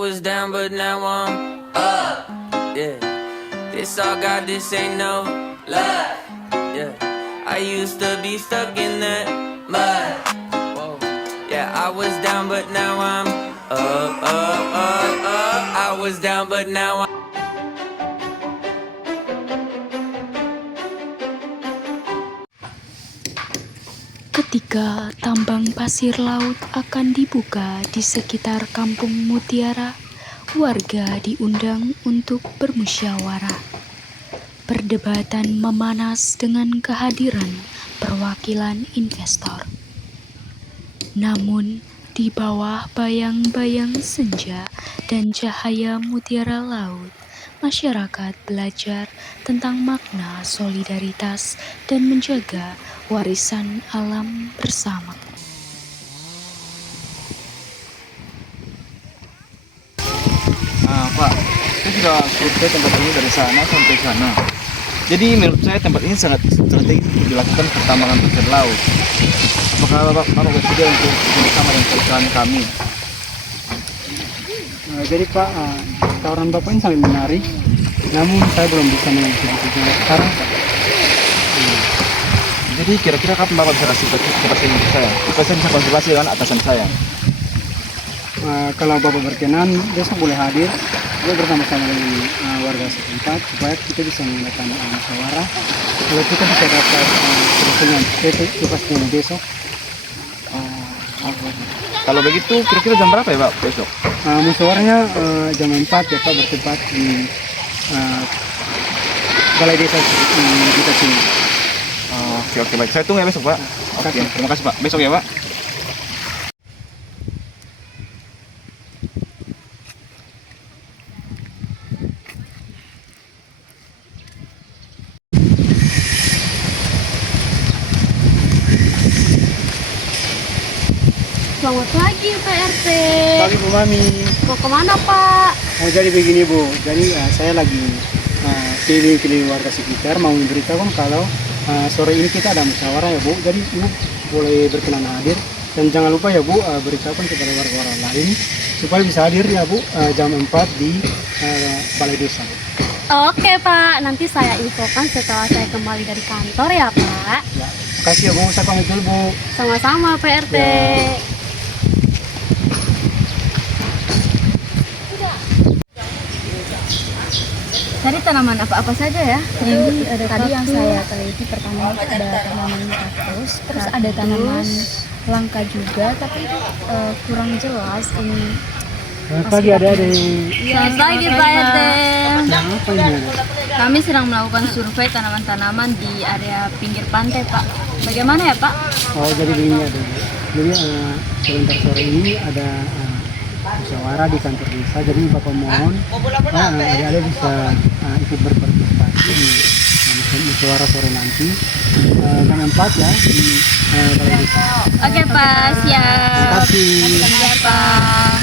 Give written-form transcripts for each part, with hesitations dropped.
was down, but now I'm up. Yeah, this all God, this ain't no love. Yeah, I used to be stuck in that mud. Whoa. Yeah, I was down, but now I'm up, up, up, up. I was down, but now I'm Ketika tambang pasir laut akan dibuka di sekitar Kampung Mutiara, warga diundang untuk bermusyawarah. Perdebatan memanas dengan kehadiran perwakilan investor. Namun, di bawah bayang-bayang senja dan cahaya mutiara laut, masyarakat belajar tentang makna solidaritas dan menjaga warisan alam bersama. Pak, saya sudah survei tempat ini dari sana sampai sana. Jadi menurut saya tempat ini sangat strategis untuk dilakukan pertambangan pasir laut. Apakah Bapak bersedia untuk bersama dengan perusahaan kami? Jadi Pak, tawaran Bapak ini sangat menarik, namun saya belum bisa mengajukan sekarang Pak. Jadi kira-kira kapan Bapak bisa kasih kepastian untuk saya? Supaya saya bisa konsultasi dengan atasan saya. Kalau Bapak berkenan, besok boleh hadir, bersama-sama dengan warga setempat supaya kita bisa mengadakan musyawarah. Kalau kita bisa dapat kepastian besok. Kalau begitu, kira-kira jam berapa ya Pak besok? Musyawarahnya jam 4 ya Pak, bertempat di balai desa kita sini. Oke, baik. Saya tunggu ya besok Pak. Oke, terima kasih Pak. Besok ya Pak. Selamat pagi Pak RT. Pagi Bu Mami. Mau kemana Pak? Jadi begini Bu, jadi saya lagi keliling-keliling warga sekitar mau memberitahukan kalau sore ini kita ada musyawarah ya Bu. Jadi Ibu boleh berkenan hadir dan jangan lupa ya Bu beritahukan kepada warga-warga lain supaya bisa hadir ya Bu jam 4 di balai desa. Oke Pak, nanti saya infokan setelah saya kembali dari kantor ya Pak. Ya, makasih ya Bu, saya pamit dulu Bu. Sama-sama Pak RT. Ya. Cari tanaman apa-apa saja ya. Ini ada tadi yang saya teliti pertama itu ada tanaman kaktus, terus ada tanaman langka juga, tapi kurang jelas ini. Selamat pagi adik-adik. Selamat pagi Pak RT. Apa ini? Kami sedang melakukan survei tanaman-tanaman di area pinggir pantai Pak. Bagaimana ya Pak? Oh jadi begini adik. Jadi sebentar sore ini ada musyawarah di kantor desa, jadi Bapak mohon adik-adik bisa ikut berpartisipasi di musyawarah sore nanti jam 4 ya di balai desa. Oke Pak, siap. Terima kasih. Siap Pak.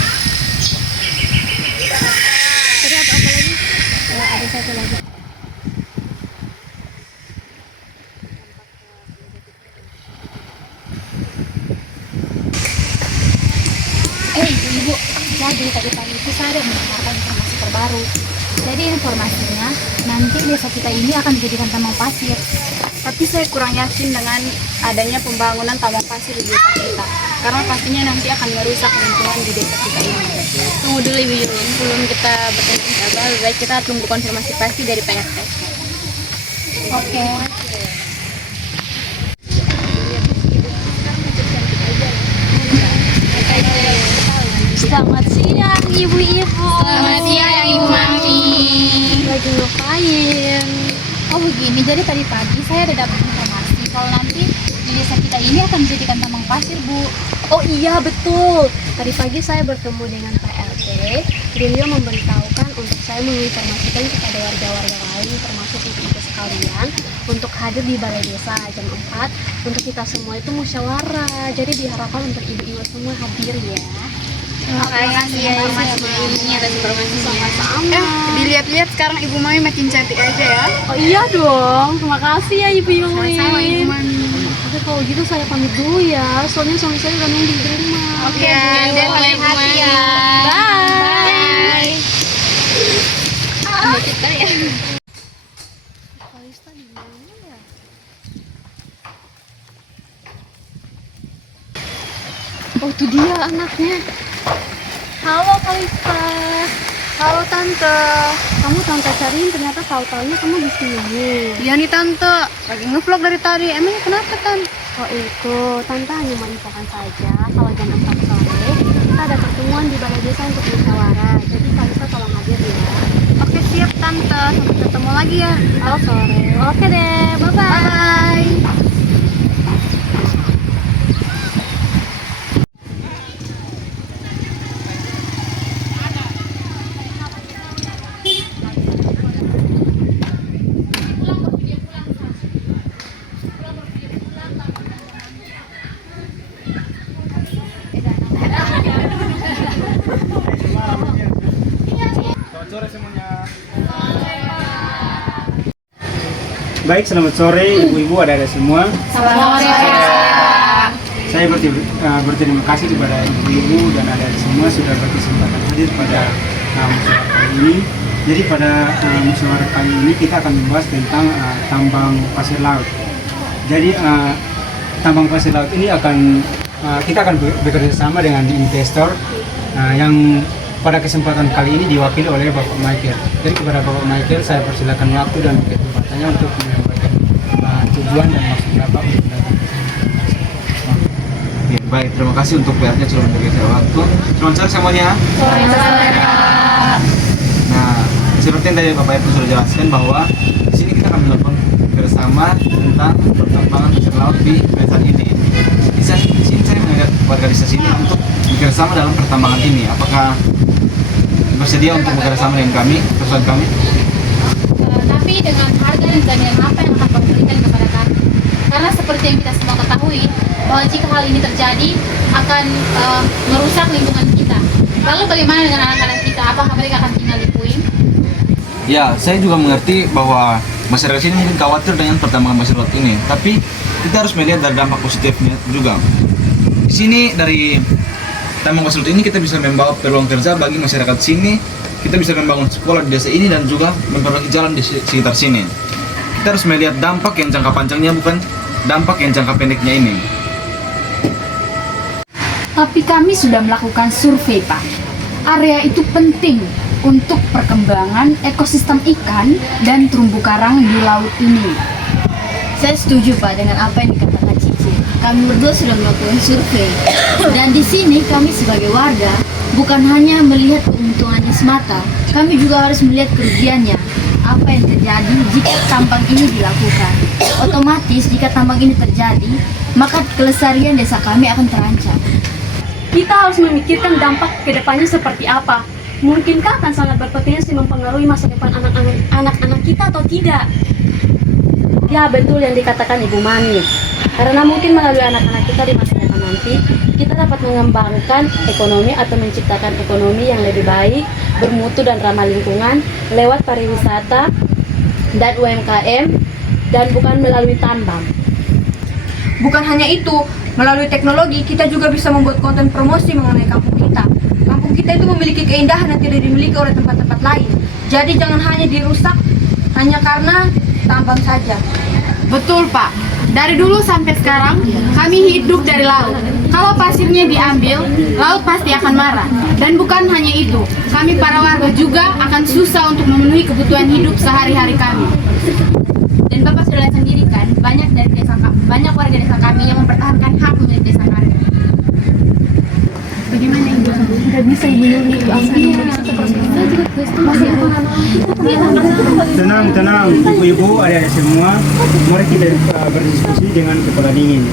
Tadi apa lagi? Ada satu lagi. Ibu, jadi tadi pagi itu saya ada mendengarkan informasi terbaru. Jadi informasinya nanti desa kita ini akan dijadikan tambang pasir. Tapi saya kurang yakin dengan adanya pembangunan tambang pasir di desa kita, karena pastinya nanti akan merusak lingkungan di desa kita ini. Tunggu dulu Ibu Yun, sebelum kita bertanya lebih baik kita tunggu konfirmasi pasti dari Pak RT. Oke. Selamat siang ibu-ibu. Selamat siang Ibu Mami. Lagi ngapain? Oh begini, jadi tadi pagi saya ada dapat informasi kalau nanti di desa kita ini akan dijadikan tambang pasir Bu. Oh iya betul. Tadi pagi saya bertemu dengan Pak RT. Beliau memberitahukan untuk saya menginformasikan kepada warga-warga lain termasuk ibu-ibu sekalian untuk hadir di balai desa jam 4 untuk kita semua itu musyawarah. Jadi diharapkan untuk ibu-ibu semua hadir ya. Terima kasih ya informasinya atas informasinya. Sama-sama. Dilihat-lihat sekarang Ibu Mami makin cantik aja ya. Oh iya dong. Terima kasih ya Ibu Yuli. Sama-sama Ibu Mami. Oke kalau gitu saya pamit dulu ya. Soalnya suami saya udah nunggu di rumah. Oke, Bu. Hati-hati ya. Bye. Bye. Lanjut kali ya. Oh, itu dia anaknya. Halo Kalista. Halo Tante. Kamu Tante cariin, ternyata tahu-taunya kamu di sini. Iya nih Tante, lagi ngevlog dari tadi. Emang kenapa Tante? Oh itu, Tante hanya mau infokan saja kalau jam 4 sore kita ada pertemuan di balai desa untuk musyawarah. Jadi Kalista tolong hadir ya. Oke siap Tante, sampai ketemu lagi ya. Kalau sore. Oke deh, bye-bye. Selamat sore semuanya. Baik, selamat sore ibu-ibu ada semua. Saya berterima kasih kepada ibu-ibu dan ada semua sudah berkesempatan hadir pada musyawarah kali ini. Jadi pada musyawarah kali ini kita akan membahas tentang tambang pasir laut. Jadi tambang pasir laut ini kita akan bekerja sama dengan investor yang pada kesempatan kali ini diwakili oleh Bapak Michael. Jadi kepada Bapak Michael saya persilakan waktu dan kesempatannya untuk menyampaikan tujuan dan maksud Bapak untuk datang ke sini. Ya, baik, terima kasih untuk pihaknya sudah memberi saya waktu. Selamat sore semuanya. Nah, seperti yang tadi Bapak Ibu sudah jelaskan bahwa di sini kita akan melakukan bersama tentang pertambangan pasir laut di desa ini. Di sini saya mengajak warga desa sini untuk bekerjasama dalam pertambangan ini. Apakah bersedia untuk bekerjasama dengan kami, perusahaan kami? Tapi dengan harga dan jaminan apa yang akan kami berikan kepada kami? Karena seperti yang kita semua ketahui, bahwa jika hal ini terjadi akan merusak lingkungan kita. Lalu bagaimana dengan anak-anak kita? Apakah mereka akan tinggal di puing? Ya, saya juga mengerti bahwa masyarakat sini mungkin khawatir dengan pertambangan pasir laut ini. Tapi kita harus melihat dari dampak positifnya juga. Di sini dari tambang pasir laut ini kita bisa membawa peluang kerja bagi masyarakat sini. Kita bisa membangun sekolah di desa ini dan juga memperbaiki jalan di sekitar sini. Kita harus melihat dampak yang jangka panjangnya, bukan dampak yang jangka pendeknya ini. Tapi kami sudah melakukan survei, Pak. Area itu penting untuk perkembangan ekosistem ikan dan terumbu karang di laut ini. Saya setuju Pak dengan apa yang dikatakan Cici. Kami berdua sudah melakukan survei dan di sini kami sebagai warga bukan hanya melihat keuntungannya semata, kami juga harus melihat kerugiannya. Apa yang terjadi jika tambang ini dilakukan? Otomatis jika tambang ini terjadi, maka kelestarian desa kami akan terancam. Kita harus memikirkan dampak ke depannya seperti apa. Mungkinkah akan sangat berpotensi mempengaruhi masa depan anak-anak kita atau tidak? Ya, betul yang dikatakan Ibu Mami. Karena mungkin melalui anak-anak kita di masa depan nanti, kita dapat mengembangkan ekonomi atau menciptakan ekonomi yang lebih baik, bermutu dan ramah lingkungan lewat pariwisata dan UMKM dan bukan melalui tambang. Bukan hanya itu, melalui teknologi kita juga bisa membuat konten promosi mengenai kampung kita. Kampung kita itu memiliki keindahan yang tidak dimiliki oleh tempat-tempat lain. Jadi jangan hanya dirusak hanya karena tambang saja. Betul Pak, dari dulu sampai sekarang kami hidup dari laut. Kalau pasirnya diambil, laut pasti akan marah. Dan bukan hanya itu, kami para warga juga akan susah untuk memenuhi kebutuhan hidup sehari-hari kami. Dan Bapak sudah lihat sendiri kan, banyak warga desa kami yang mempertahankan hak milik desa kami. Bagaimana Ibu? Tidak bisa Ibu Yuli Tenang, ibu-ibu, adik-adik semua. Mari kita berdiskusi dengan kepala dingin.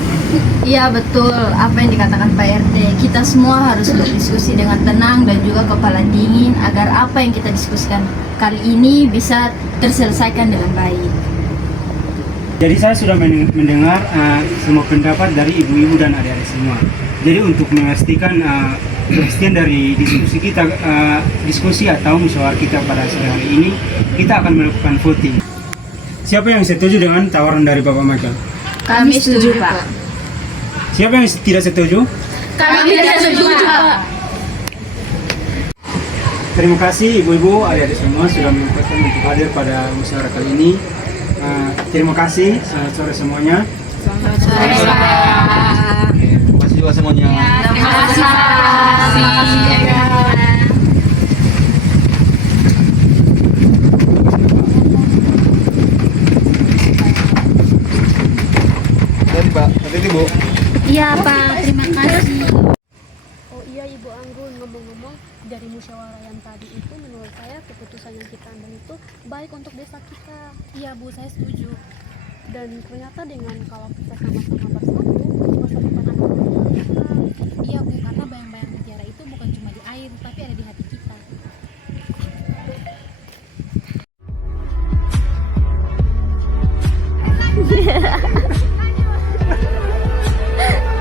Iya betul, apa yang dikatakan Pak RT. Kita semua harus berdiskusi dengan tenang dan juga kepala dingin agar apa yang kita diskusikan kali ini bisa terselesaikan dengan baik. Jadi saya sudah mendengar semua pendapat dari ibu-ibu dan adik-adik semua. Jadi untuk memastikan kepastian dari diskusi atau musyawarah kita pada sore hari ini, kita akan melakukan voting. Siapa yang setuju dengan tawaran dari Bapak Michael? Kami setuju Pak. Siapa yang tidak setuju? Kami tidak setuju Pak. terima kasih ibu-ibu, adik-adik semua sudah menyempatkan untuk hadir pada musyawarah kali ini. Terima kasih, selamat sore semuanya. Terima kasih juga semuanya. Terima kasih. Tadi Pak, tadi Bu. Iya Pak, terima kasih. Oh iya Ibu Anggun, ngomong-ngomong dari musyawarah yang tadi itu menurut saya keputusan yang kita ambil itu baik untuk desa kita. Iya Bu, saya setuju. Dan ternyata dengan kalau kita sama-sama bersatu, masa depan anak-anak kita. Iya Bu, karena bayang-bayang mutiara itu bukan cuma di air, tapi ada di hati kita.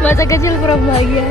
Masa kecil kurang bahagia.